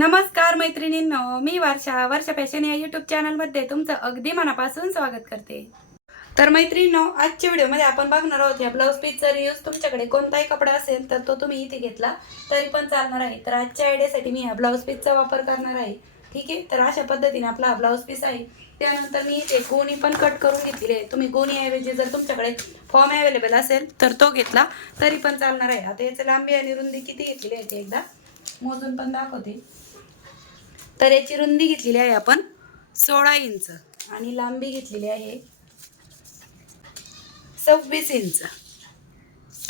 नमस्कार मैत्रिणींनो मी वर्षा वर्षा फॅशन या युट्यूब चॅनलमध्ये तुमचं अगदी मनापासून स्वागत करते. तर मैत्रिणींनो आजच्या व्हिडिओमध्ये आपण बघणार आहोत या ब्लाऊज पीसचा रियूज तुमच्याकडे कोणताही कपडा असेल तर तो तुम्ही इथे घेतला तरी पण चालणार आहे. तर आजच्या आयडियासाठी मी ह्या ब्लाऊज पीसचा वापर करणार आहे. ठीक आहे? तर अशा पद्धतीने आपला हा ब्लाऊज पीस आहे. त्यानंतर मी इथे गोणी पण कट करून घेतलेली आहे. तुम्ही गोणीऐवजी जर तुमच्याकडे फॉर्म अवेलेबल असेल तर तो घेतला तरी पण चालणार आहे. आता याचं लांबी आणि रुंदी किती घेतलेली आहे ते एकदा मोजून पण दाखवते. तर याची रुंदी घेतलेली आहे आपण सोळा इंच आणि लांबी घेतलेली आहे सव्वीस इंच.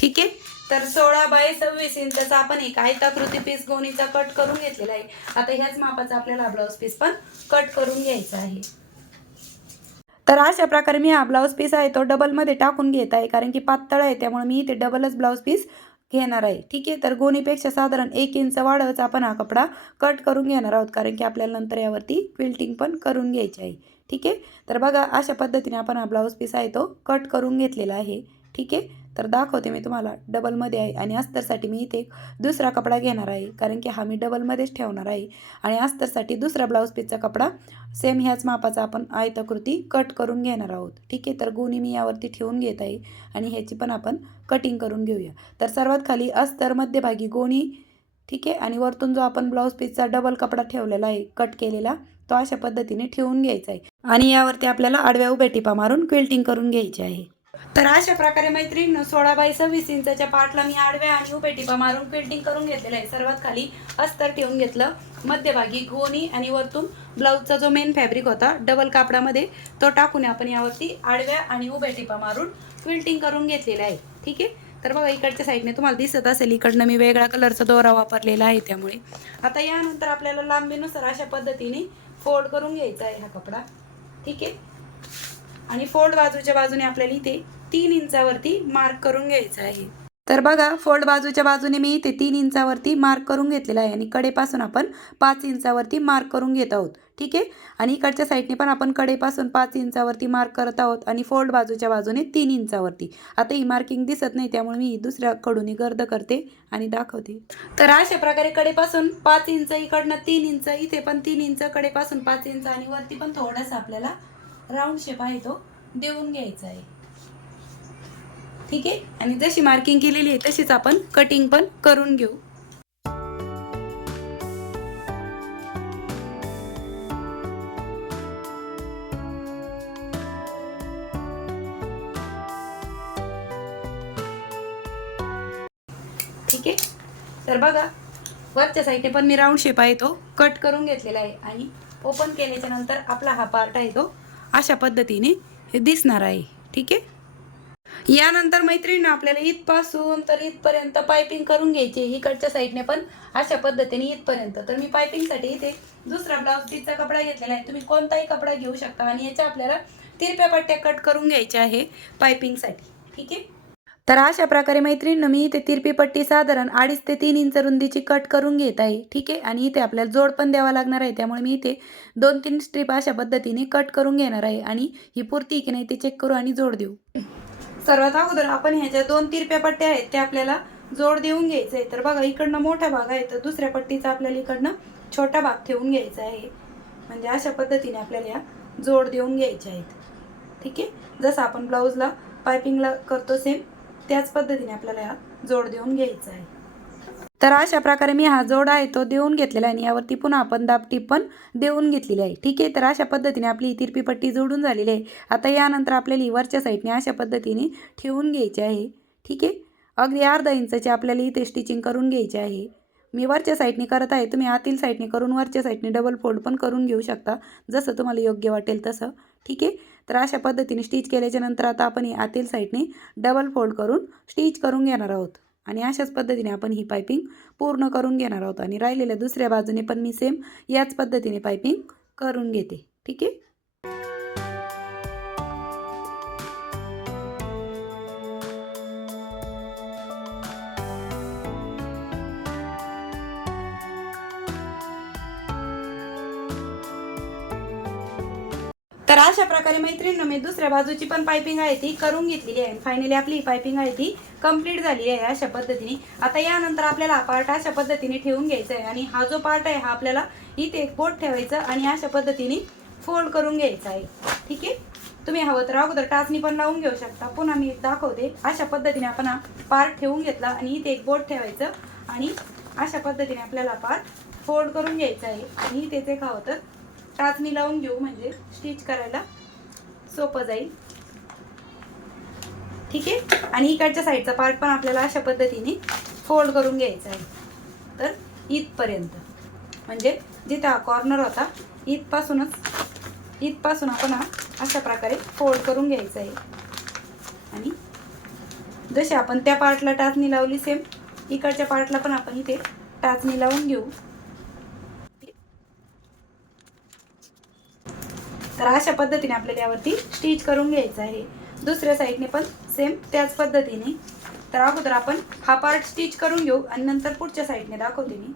ठीक आहे? तर सोळा बाय सव्वीस इंचाचा आपण एक आयताकृती पीस गोणीचा कट करून घेतलेला आहे. आता ह्याच मापाचा आपल्याला ब्लाऊज पीस पण कट करून घ्यायचा आहे. तर अशा प्रकारे मी हा ब्लाऊज पीस आहे तो डबलमध्ये टाकून घेत आहे. कारण की पातळ आहे त्यामुळे मी इथे डबलच ब्लाऊज पीस घेणार आहे. ठीक आहे? तर गोणीपेक्षा साधारण एक इंच वाढच आपण हा कपडा कट करून घेणार आहोत. कारण की आपल्याला नंतर यावरती क्विल्टिंग पण करून घ्यायची आहे. ठीक आहे? तर बघा अशा पद्धतीने आपण हा ब्लाऊज पीस आहे तो कट करून घेतलेला आहे. ठीक आहे? तर दाखवते मी तुम्हाला. डबलमध्ये आहे आणि अस्तरसाठी मी इथे एक दुसरा कपडा घेणार आहे. कारण की हा मी डबलमध्येच ठेवणार आहे. आणि अस्तरसाठी दुसरा ब्लाऊज पीसचा कपडा सेम ह्याच मापाचा आपण आयताकृती कट करून घेणार आहोत. ठीक आहे? तर गोणी मी यावरती ठेवून घेत आहे. आणि ह्याची पण आपण कटिंग करून घेऊया. तर सर्वात खाली अस्तर मध्यभागी गोणी. ठीक आहे? आणि वरतून जो आपण ब्लाऊज पीसचा डबल कपडा ठेवलेला आहे कट केलेला तो अशा पद्धतीने ठेवून घ्यायचा आहे. आणि यावरती आपल्याला आडव्या उभ्या टिपा मारून क्विल्टिंग करून घ्यायची आहे. तर अशा प्रकारे मैत्रीण सोळा बाय सव्वीस इंचाच्या पाटला मी आडव्या आणि उभ्या टिपा मारून फिल्टिंग करून घेतलेलं आहे. सर्वात खाली अस्तर ठेवून घेतलं. मध्यभागी गोणी आणि वरतून ब्लाऊजचा जो मेन फॅब्रिक होता डबल कापडामध्ये तो टाकून आपण यावरती आडव्या आणि उभ्या टिपा मारून क्विल्टिंग करून घेतलेलं आहे. ठीक आहे? तर बघा इकडच्या साईडने तुम्हाला दिसत असेल इकडनं मी वेगळा कलरचा दोरा वापरलेला आहे त्यामुळे. आता यानंतर आपल्याला लांबीनुसार अशा पद्धतीने फोल्ड करून घ्यायचा आहे हा कपडा. ठीक आहे? आणि फोल्ड बाजूच्या बाजूने आपल्याला इथे तीन इंचावरती मार्क करून घ्यायचं आहे. तर बघा फोल्ड बाजूच्या बाजूने मी इथे तीन इंचावरती मार्क करून घेतलेला आहे आणि कडेपासून आपण पाच इंचावरती मार्क करून घेत आहोत. ठीक आहे? आणि इकडच्या साईडने पण आपण कडेपासून पाच इंचावरती मार्क करत आहोत आणि फोल्ड बाजूच्या बाजूने तीन इंचावरती. आता ही मार्किंग दिसत नाही त्यामुळे मी दुसऱ्या कडून गर्द करते आणि दाखवते. तर अशा प्रकारे कडेपासून पाच इंच इकडनं तीन इंच इथे पण तीन इंच कडेपासून पाच इंच आणि वरती पण थोडंसं आपल्याला राऊंड शेप आहे तो देऊन घ्यायचा आहे. ठीक आहे? आणि जशी मार्किंग केलेली आहे तशीच आपण कटिंग पण करून घेऊ. ठीक आहे? तर बघा वरच्या साईडने पण मी राऊंड शेप आहे तो कट करून घेतलेला आहे. आणि ओपन केल्याच्यानंतर आपला हा पार्ट आहे तो अशा पद्धतीने हे दिसणार आहे. ठीक आहे? यानंतर मैत्रिणीनं आपल्याला इथपासून तर इथपर्यंत पायपिंग करून घ्यायची आहे. इकडच्या साईडने पण अशा पद्धतीने इथपर्यंत. तर मी पायपिंगसाठी इथे दुसरा ब्लाउज पीसचा कपडा घेतलेला आहे. तुम्ही कोणताही कपडा घेऊ शकता आणि याच्या आपल्याला तिरप्या पट्ट्या कट करून घ्यायच्या आहे पायपिंगसाठी ठीक आहे? तर अशा प्रकारे मैत्रिणीनं मी इथे तिरपी पट्टी साधारण अडीच ते तीन इंच रुंदीची कट करून घेत आहे. ठीक आहे? आणि इथे आपल्याला जोड पण द्यावा लागणार आहे. त्यामुळे मी इथे दोन तीन स्ट्रीप अशा पद्धतीने कट करून घेणार आहे. आणि ही पुरती की नाही ते चेक करू आणि जोड देऊ. सर्वात अगोदर आपण ह्याच्या दोन तिरप्या पट्ट्या आहेत त्या आपल्याला जोड देऊन घ्यायचं आहे. तर बघा इकडनं मोठा भाग आहे तर दुसऱ्या पट्टीचा आपल्याला इकडनं छोटा भाग ठेवून घ्यायचा आहे. म्हणजे अशा पद्धतीने आपल्याला या जोड देऊन घ्यायच्या आहेत. ठीक आहे? जसं आपण ब्लाऊजला पायपिंगला करतो सेम त्याच पद्धतीने आपल्याला या जोड देऊन घ्यायचा आहे. तर अशा प्रकारे मी हा जोड आहे तो देऊन घेतलेला आहे आणि यावरती पुन्हा आपण दापटी पण देऊन घेतलेली आहे. ठीक आहे? तर अशा पद्धतीने आपली तिरपी पट्टी जोडून झालेली आहे. आता यानंतर आपल्याला वरच्या साईडने अशा पद्धतीने ठेवून घ्यायची आहे. ठीक आहे? अगदी अर्धा इंचाची आपल्याला इथे स्टिचिंग करून घ्यायची आहे. मी वरच्या साईडने करत आहे. तुम्ही आतील साईडने करून वरच्या साईडने डबल फोल्ड पण करून घेऊ शकता. जसं तुम्हाला योग्य वाटेल तसं. ठीक आहे? तर अशा पद्धतीने स्टिच केल्याच्यानंतर आता आपण ही आतील साईडने डबल फोल्ड करून स्टिच करून घेणार आहोत. आणि अशाच पद्धतीने आपण ही पायपिंग पूर्ण करून घेणार आहोत. आणि राहिलेल्या दुसऱ्या बाजूने पण मी सेम याच पद्धतीने पायपिंग करून घेते. ठीक आहे? तर अशा प्रकारे मैत्रिणींनो मी दुसऱ्या बाजूची पण पायपिंग आहे ती करून घेतलेली आहे. फायनली आपली पायपिंग आहे ती कंप्लीट झाली आहे अशा पद्धतीने. आता यानंतर आपल्याला हा पार्ट अशा पद्धतीने ठेवून घ्यायचा आहे आणि हा जो पार्ट आहे हा आपल्याला इथे एक बोट ठेवायचं आणि अशा पद्धतीने फोल्ड करून घ्यायचा आहे. ठीक आहे? तुम्ही हवं तर अगोदर टाचणी पण लावून घेऊ शकता. पुन्हा मी दाखवते. अशा पद्धतीने आपण हा पार्ट ठेवून घेतला आणि इथे एक बोट ठेवायचं आणि अशा पद्धतीने आपल्याला पार्ट फोल्ड करून घ्यायचा आहे. आणि इथे ते हवं तर टाचणी लावून घेऊ म्हणजे स्टिच करायला. सोपं जाईल. ठीक आहे? आणि इकडच्या साईडचा पार्ट पण आपल्याला अशा पद्धतीने फोल्ड करून घ्यायचा आहे. तर इथपर्यंत. म्हणजे जिथे हा कॉर्नर होता इथपासूनच इथपासून आपण हा अशा प्रकारे फोल्ड करून घ्यायचा आहे. आणि जसे आपण त्या पार्टला टाचणी लावली सेम इकडच्या पार्टला पण आपण इथे टाचणी लावून घेऊ. तर अशा पद्धतीने आपल्याला यावरती स्टिच करून घ्यायचं आहे. दुसऱ्या साईडने पण सेम त्याच पद्धतीने. तर अगोदर आपण हा पार्ट स्टिच करून घेऊ आणि नंतर पुढच्या साईडने दाखवते मी.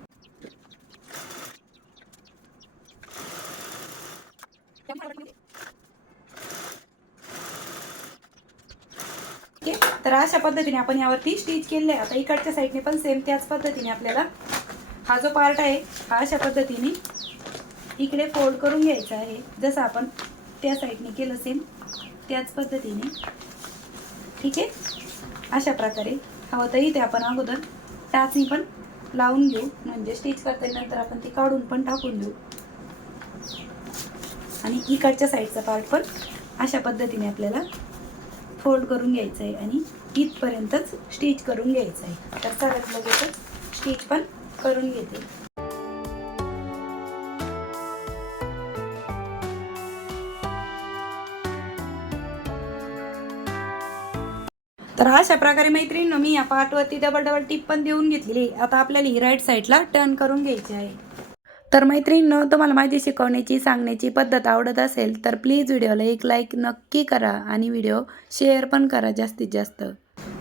तर अशा पद्धतीने आपण यावरती स्टिच केले आता इकडच्या साईडने पण सेम त्याच पद्धतीने आपल्याला हा जो पार्ट आहे हा अशा पद्धतीने इकडे फोल्ड करून घ्यायचं आहे. जसं आपण त्या साईडने केलं सेम त्याच पद्धतीने. ठीक आहे? अशा प्रकारे. हवं तर इथे आपण अगोदर टाचणी पण लावून घेऊ. म्हणजे स्टिच करतानंतर आपण ती काढून पण टाकून देऊ. आणि इकडच्या साईडचा पार्ट पण अशा पद्धतीने आपल्याला फोल्ड करून घ्यायचं आहे. आणि इथपर्यंतच स्टिच करून घ्यायचं आहे. तर सगळ्यात लगेचच स्टिच पण करून घेते. तर अशा प्रकारे मैत्रिणीनं मी या पार्टवरती डबल डबल टिप पण देऊन घेतलेली आता आपल्याला ही राईट साईडला टर्न करून घ्यायची आहे. तर मैत्रिणीनं तुम्हाला माहिती शिकवण्याची सांगण्याची पद्धत आवडत असेल तर प्लीज व्हिडिओला एक लाईक नक्की करा आणि व्हिडिओ शेअर पण करा जास्तीत जास्त.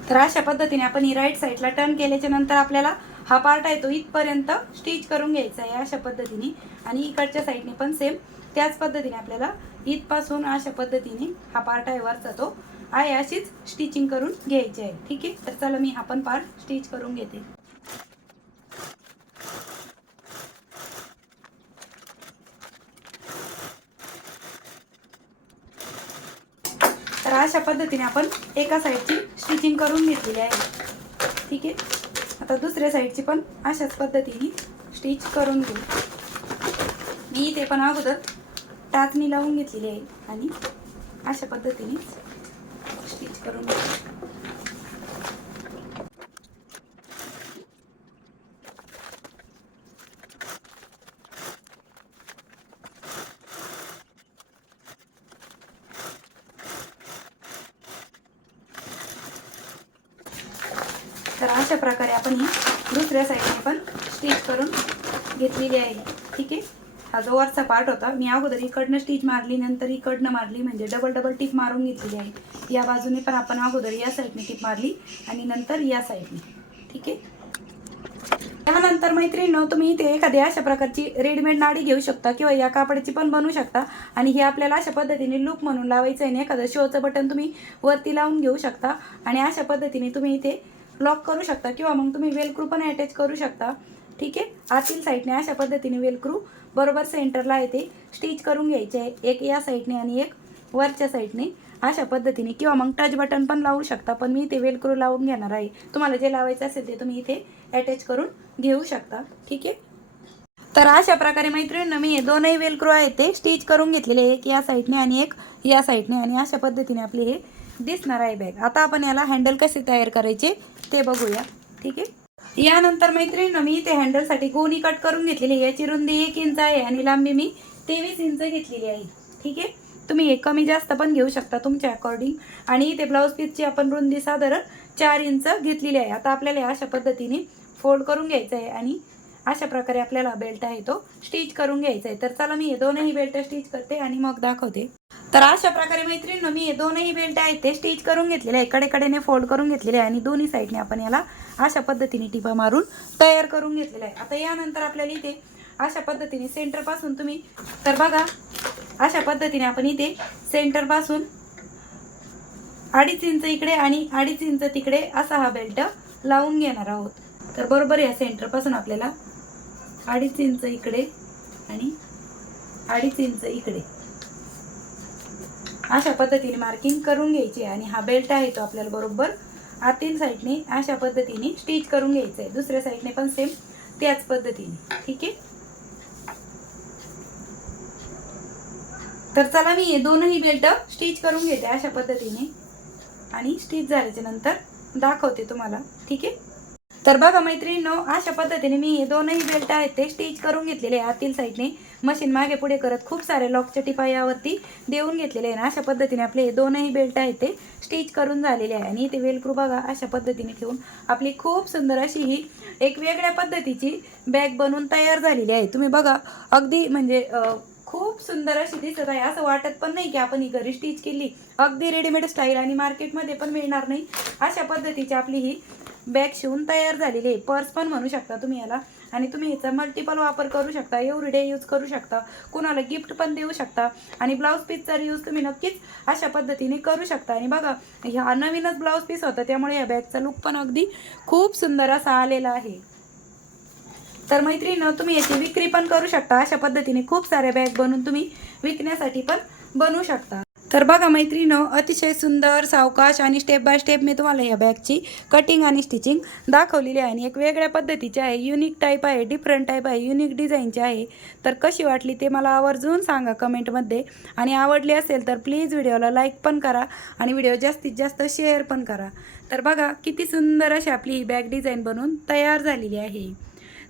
तर अशा पद्धतीने आपण ही राईट साईडला टर्न केल्याच्यानंतर आपल्याला हा पार्ट आहे तो इथपर्यंत स्टिच करून घ्यायचा आहे अशा पद्धतीने. आणि इकडच्या साईडने पण सेम त्याच पद्धतीने आपल्याला इथपासून अशा पद्धतीने हा पार्ट आहे वरचा तो आहे अशीच स्टिचिंग करून घ्यायची आहे. ठीक आहे? तर चला मी हा पण स्टिच करून घेते. तर अशा पद्धतीने आपण एका साईडची स्टिचिंग करून घेतलेली आहे. ठीक आहे? आता दुसऱ्या साईडची पण अशाच पद्धतीने स्टिच करून घेऊ. मी इथे पण अगोदर टाचणी लावून घेतलेली आहे आणि अशा पद्धतीने स्टिच करून. तर अशा प्रकारे आपण ही दुसऱ्या साईडने पण स्टिच करून घेतलेली आहे. ठीक आहे? हा जो वरचा पार्ट होता मी अगोदर इकडनं स्टिच मारली नंतर इकडनं मारली म्हणजे डबल डबल टिप मारून घेतलेली आहे. या बाजूने पण आपण अगोदर या साईडने टिप मारली आणि नंतर या साईडने ठीक आहे? त्यानंतर मैत्रिणीनं तुम्ही इथे एखाद्या अशा प्रकारची रेडीमेड नाडी घेऊ शकता किंवा या कापडाची पण बनवू शकता आणि हे आपल्याला अशा पद्धतीने लूप म्हणून लावायचं आहे आणि एखादं शोचं बटन तुम्ही वरती लावून घेऊ शकता आणि अशा पद्धतीने तुम्ही इथे लॉक करू शकता किंवा मग तुम्ही वेलक्रू पण अटॅच करू शकता. ठीक आहे? आतील साईडने अशा पद्धतीने वेलक्रू बरोबर सेंटरला येते स्टिच करून घ्यायचे आहे. एक या साईडने आणि एक वरच्या साईडने. अशा पद्धतीने किंवा मग टच बटन पण लावू शकता पण मी इथे वेलक्रू लावून घेणार आहे. तुम्हाला जे लावायचं असेल ते तुम्ही इथे अटॅच करून घेऊ शकता. ठीक आहे? तर अशा प्रकारे मैत्रिणींना मी हे दोनही वेलक्रो आहेत ते स्टिच करून घेतलेले एक या साईडने आणि एक या साईडने आणि अशा पद्धतीने आपले हे दिसणार आहे बॅग. आता आपण याला हँडल कसे तयार करायचे ते बघूया. ठीक आहे? यानंतर मैत्रिणीनं मी इथे हँडलसाठी गोणी कट करून घेतलेली आहे. याची रुंदी एक इंच आहे आणि लांबी मी तेवीस इंच घेतलेली आहे. ठीक आहे? तुम्ही हे कमी जास्त पण घेऊ शकता तुमच्या अकॉर्डिंग आणि इथे ब्लाऊज पीसची आपण रुंदी साधारण चार इंच घेतलेली आहे. आता आपल्याला अशा पद्धतीने फोल्ड करून घ्यायचं आहे आणि अशा प्रकारे आपल्याला बेल्ट आहे तो स्टिच करून घ्यायचा आहे. तर चला मी हे दोनही बेल्ट स्टिच करते आणि मग दाखवते. तर अशा प्रकारे मैत्रिणींनो मी हे दोनही बेल्ट आहेत ते स्टिच करून घेतलेले आहे कडेकडेने फोल्ड करून घेतलेले आहे आणि दोन्ही साईडने आपण याला अशा पद्धतीने टिपा मारून तयार करून घेतलेला आहे. आता यानंतर आपल्याला इथे अशा पद्धतीने सेंटरपासून तुम्ही तर बघा अशा पद्धतीने आपण इथे सेंटरपासून अडीच इंच इकडे आणि अडीच इंच तिकडे असा हा बेल्ट लावून घेणार आहोत. तर बरोबर या सेंटरपासून आपल्याला अडीच इंच इकडे आणि अडीच इंच इकडे. अशा पद्धतीने मार्किंग करून घ्यायची आणि हा बेल्ट आहे तो आपल्याला बरोबर आतील साईडने अशा पद्धतीने स्टिच करून घ्यायचं आहे दुसऱ्या साईडने पण सेम त्याच पद्धतीने. ठीक आहे? तर चला मी हे दोनही बेल्ट स्टिच करून घेते अशा पद्धतीने. आणि स्टिच झाल्याच्यानंतर दाखवते तुम्हाला. ठीक आहे? तर बघा मैत्रिणींनो अशा पद्धतीने मी हे दोनही बेल्ट आहेत ते स्टिच करून घेतलेले आहे आतील साईडने मशीन मागे पुढे करत खूप सारे लॉकच्या टिपा यावरती देऊन घेतलेले आहे. ना अशा पद्धतीने आपले हे दोनही बेल्ट आहेत ते स्टिच करून झालेले आहे. आणि इथे वेलक्रू बघा अशा पद्धतीने ठेवून आपली खूप सुंदर अशी ही एक वेगळ्या पद्धतीची बॅग बनवून तयार झालेली आहे. तुम्ही बघा अगदी म्हणजे खूप सुंदर अशी दिसत आहे. असं वाटत पण नाही की आपण ही घरी स्टिच केली. अगदी रेडीमेड स्टाईल आणि मार्केटमध्ये पण मिळणार नाही. अशा पद्धतीची आपली ही बॅग शिवून तयार झालेली आहे. पर्स पण म्हणू शकता तुम्ही याला. आणि तुम्ही याचा मल्टिपल वापर करू शकता. एव्हरी डे यूज करू शकता. कुणाला गिफ्ट पण देऊ शकता. आणि ब्लाऊज पीसचा यूज तुम्ही नक्कीच अशा पद्धतीने करू शकता. आणि बघा ह्या नवीनच ब्लाऊज पीस होता. त्यामुळे या बॅगचा लुक पण अगदी खूप सुंदर असा आलेला आहे. तर मैत्रिणीनं तुम्ही याची विक्री पण करू शकता. अशा पद्धतीने खूप साऱ्या बॅग बनवून तुम्ही विकण्यासाठी पण बनवू शकता. तर बघा मैत्रिणं अतिशय सुंदर सावकाश आणि स्टेप बाय स्टेप मी तुम्हाला या बॅगची कटिंग आणि स्टिचिंग दाखवलेली आहे आणि एक वेगळ्या पद्धतीची आहे. युनिक टाईप आहे डिफरंट टाईप आहे युनिक डिझाईनची आहे. तर कशी वाटली ते मला आवर्जून सांगा कमेंटमध्ये आणि आवडली असेल तर प्लीज व्हिडिओला लाईक पण करा आणि व्हिडिओ जास्तीत जास्त शेअर पण करा. तर बघा किती सुंदर अशी आपली ही बॅग डिझाईन बनवून तयार झालेली आहे.